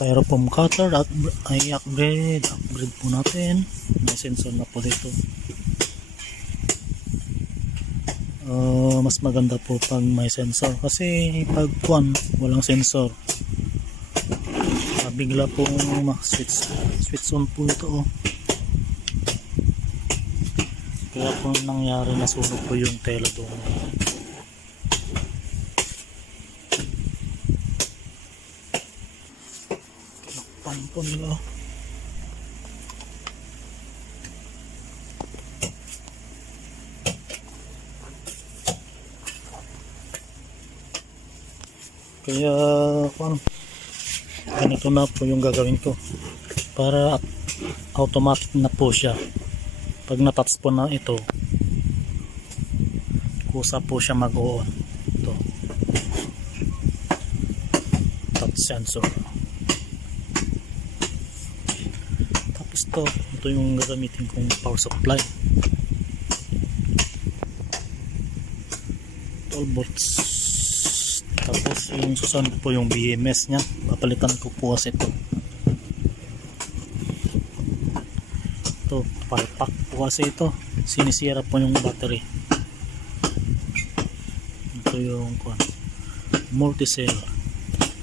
styrofoam cutter at ay upgrade po natin. May sensor na po dito. Mas maganda po pag may sensor kasi pag walang sensor bigla pong switch on po ito kaya po nangyari na sunog po yung tela doon. Kinakpan po nila. Kaya ganito na po yung gagawin ko para automatic na po siya. Pag na-touch po na ito, kusa po siya mag-on. Ito, touch sensor. Tapos ito yung gagamitin kong power supply, 12 volts. Tapos yung susunod po yung BMS nya, papalitan ko po kasi ito palpak po kasi ito, sinisira po yung battery. Ito yung multi-cell,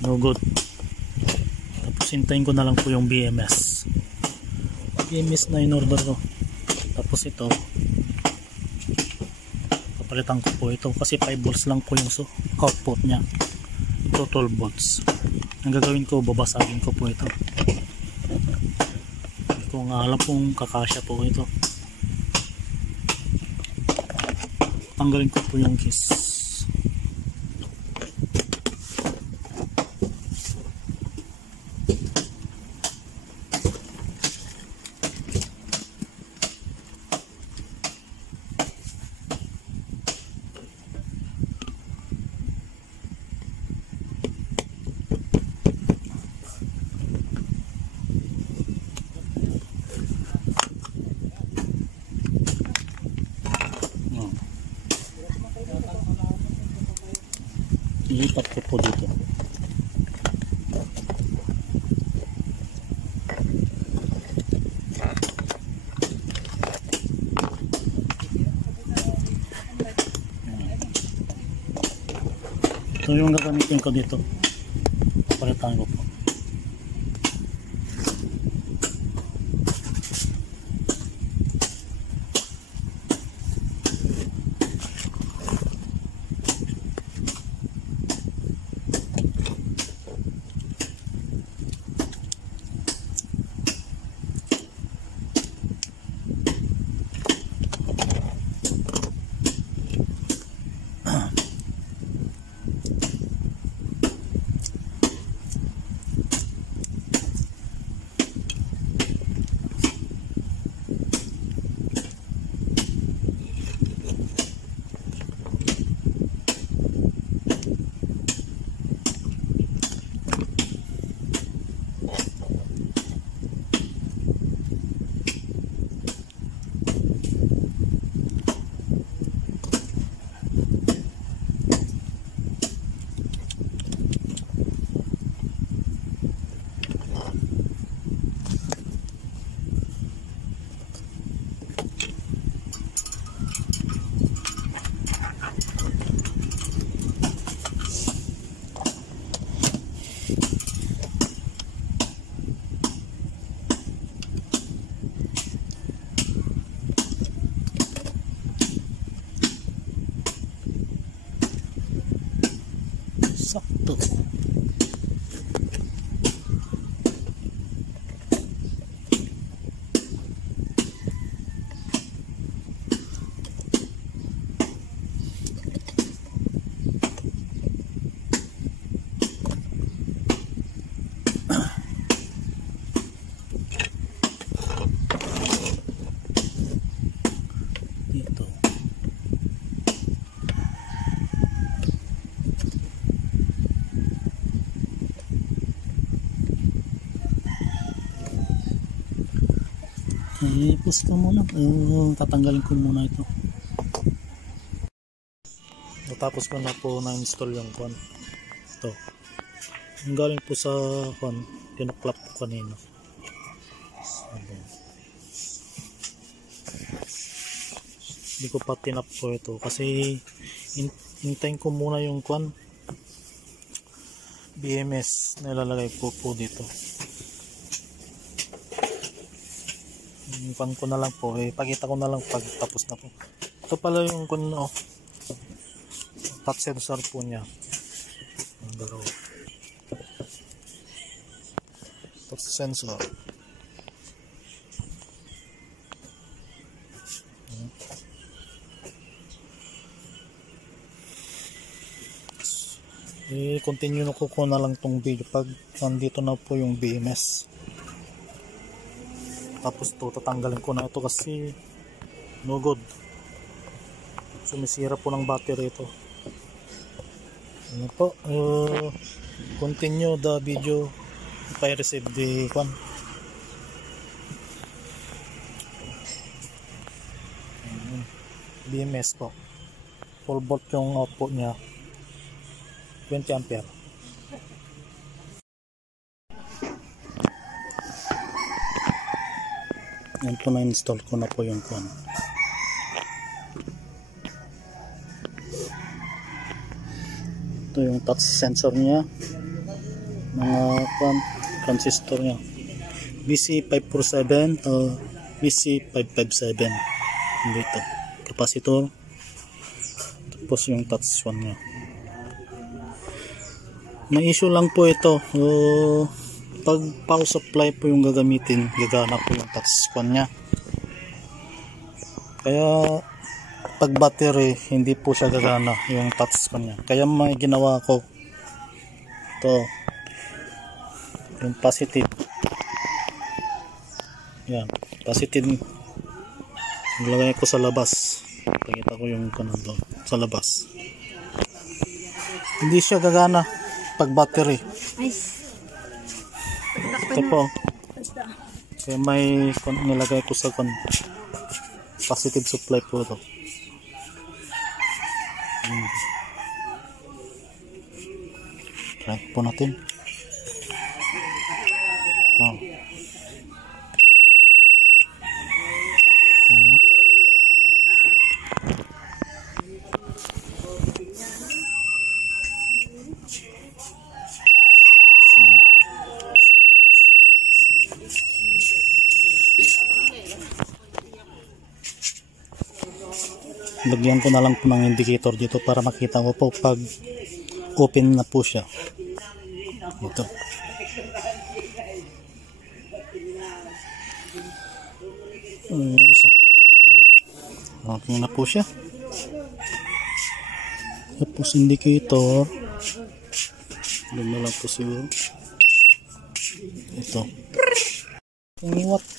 no good. Tapos hintayin ko na lang po yung BMS na in order ko. Tapos ito papalitan ko po ito kasi 5 volts lang po yung output nya. Ito 12 volts. Ang gagawin ko, babasagin ko po ito. Kung alam kong kakasya po ito, tanggalin ko po yung case. Ilipat ko po dito. Ito yung gagamitin ko dito. Palitan ko po. Sakto. Dito. Ipos ko muna. Tatanggalin ko muna ito. Tapos ko na po na-install yung ito. Ang galing po sa tinuklap ko kanina. Hindi ko pa tinap ko ito kasi hintayin ko muna yung BMS na ilalagay ko po dito. Yung ko na lang po, pakita ko na lang pag tapos na po. Ito pala yung touch sensor po niya. Ang dalawa. Touch sensor. I-continue na ko na lang tong video pag nandito na po yung BMS. Tapos to tatanggalin ko na ito kasi no good. Sumisira po ng battery ito. Ano po? Continue the video if I receive the BMS po. Full volt yung output niya. 20 ampere. Yan po na install ko na po yung ito yung touch sensor niya, mga transistor niya BC547 o BC557 dito, capacitor, tapos yung touch one niya. May issue lang po ito, pag power supply po yung gagamitin, gagana po yung touch screen nya. Kaya pag battery, hindi po siya gagana yung touch screen nya. Kaya may ginawa ko ito, yung positive, yan, positive nilagay ko sa labas. Pakita ko yung doon sa labas, hindi siya gagana pag battery. Ito po, kaya may nilagay ko sa positive supply po ito. Try po natin. Lagyan ko na lang po ng indicator dito para makita ko po pag open na po siya. Ito. Okay na po siya. Tapos indicator. Doon na lang po siguro. Ito. Iniwat.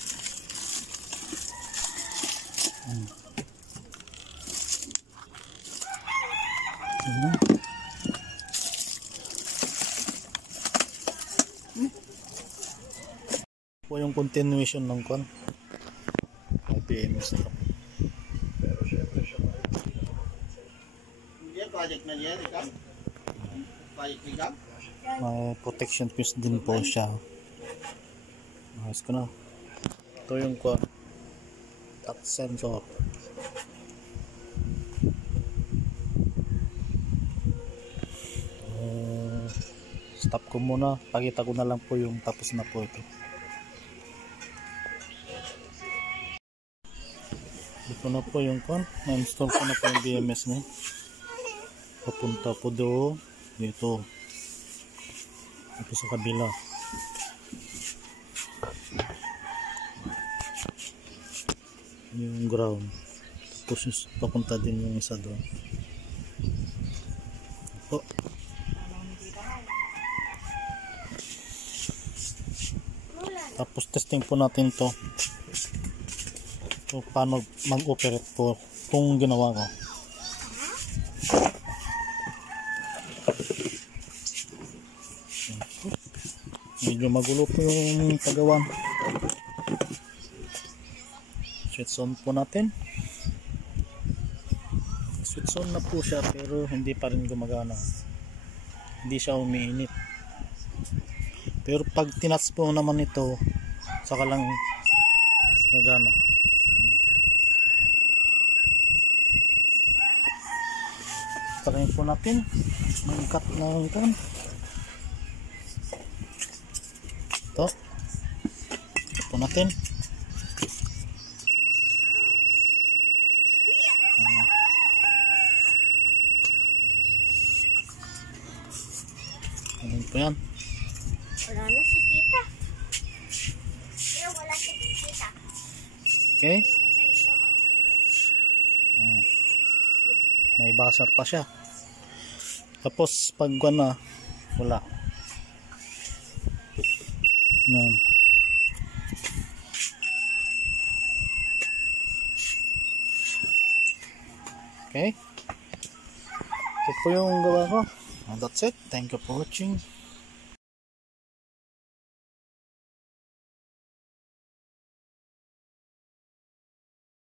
Po yung continuation ng BMS na. May protection piece din po siya. Ayos ko na. Ito yung touch sensor. Stop ko muna, pakita ko na lang po yung tapos na po ito. Ito na po yung na-install ko na po yung BMS niya. Papunta po doon dito. Ito sa kabila. Yung ground. Tapos papunta din yung isa doon. Ito. Tapos testing po natin to. So, paano mag-operate po kung ginawa ko. Medyo magulo po yung paggawan. Switch on po natin. Switch on na po siya pero hindi pa rin gumagana. Hindi siya umiinit. Pero pag tinats po naman ito, saka lang gagana. Tarayin po natin. Mag-cut na ito. Ito. Ito po natin. Ganun po yan. Wala na si tita. Pero wala si tita. Okay. May buzzer pa siya. Tapos pag na wala. Yan. Okay. Ito po yung gawa ko. That's it. Thank you for watching.